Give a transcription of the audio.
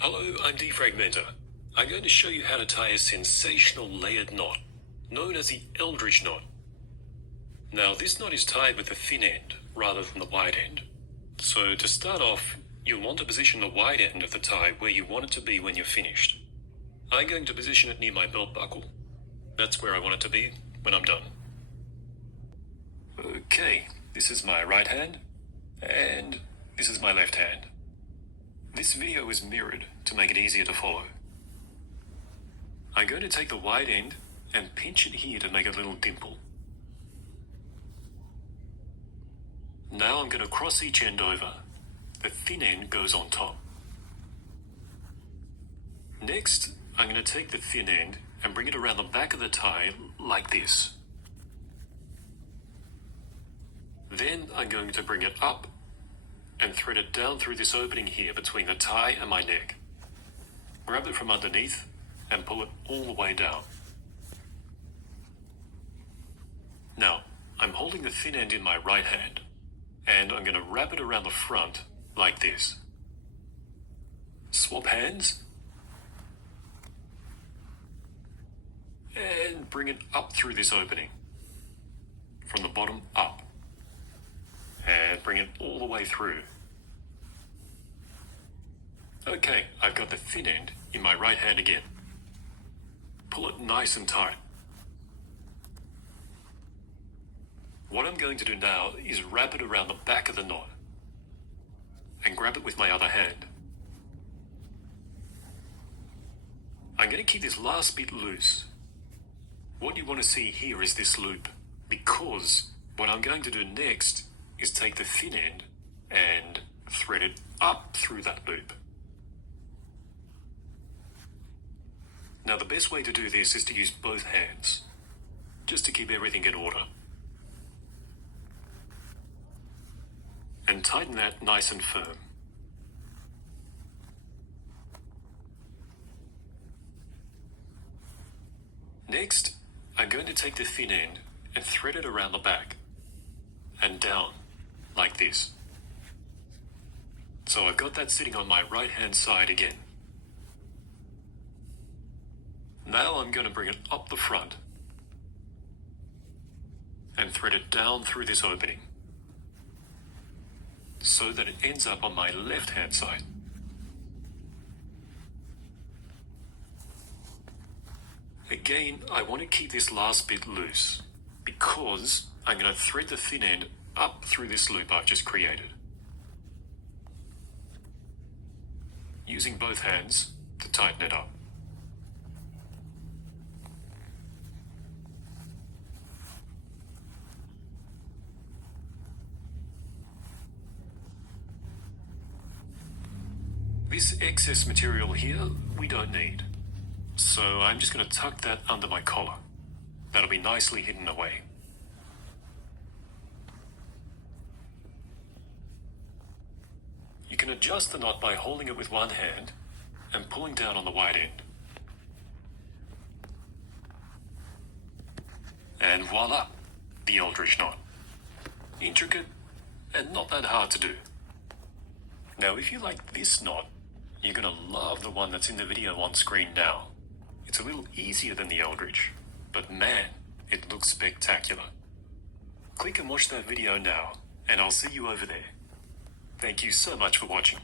Hello, I'm Defragmenter. I'm going to show you how to tie a sensational layered knot, known as the Eldredge Knot. Now, this knot is tied with the thin end, rather than the wide end. So to start off, you'll want to position the wide end of the tie where you want it to be when you're finished. I'm going to position it near my belt buckle. That's where I want it to be when I'm done. Okay, this is my right hand, and this is my left hand. This video is mirrored to make it easier to follow. I'm going to take the wide end and pinch it here to make a little dimple. Now I'm going to cross each end over. The thin end goes on top. Next, I'm going to take the thin end and bring it around the back of the tie like this. Then I'm going to bring it up and thread it down through this opening here between the tie and my neck. Grab it from underneath and pull it all the way down. Now, I'm holding the thin end in my right hand, and I'm going to wrap it around the front like this. Swap hands, and bring it up through this opening, from the bottom up, and bring it all the way through. Okay, I've got the thin end in my right hand again. Pull it nice and tight. What I'm going to do now is wrap it around the back of the knot and grab it with my other hand. I'm going to keep this last bit loose. What you want to see here is this loop, because what I'm going to do next is take the thin end and thread it up through that loop. Now, the best way to do this is to use both hands, just to keep everything in order. And tighten that nice and firm. Next, I'm going to take the thin end and thread it around the back and down like this. So I've got that sitting on my right hand side again. Now I'm going to bring it up the front and thread it down through this opening so that it ends up on my left hand side. Again, I want to keep this last bit loose because I'm going to thread the thin end up through this loop I've just created. Using both hands to tighten it up. This excess material here, we don't need. So I'm just going to tuck that under my collar. That'll be nicely hidden away. You can adjust the knot by holding it with one hand and pulling down on the wide end. And voila, the Eldredge Knot. Intricate and not that hard to do. Now, if you like this knot, you're going to love the one that's in the video on screen now. It's a little easier than the Eldredge, but man, it looks spectacular. Click and watch that video now, and I'll see you over there. Thank you so much for watching.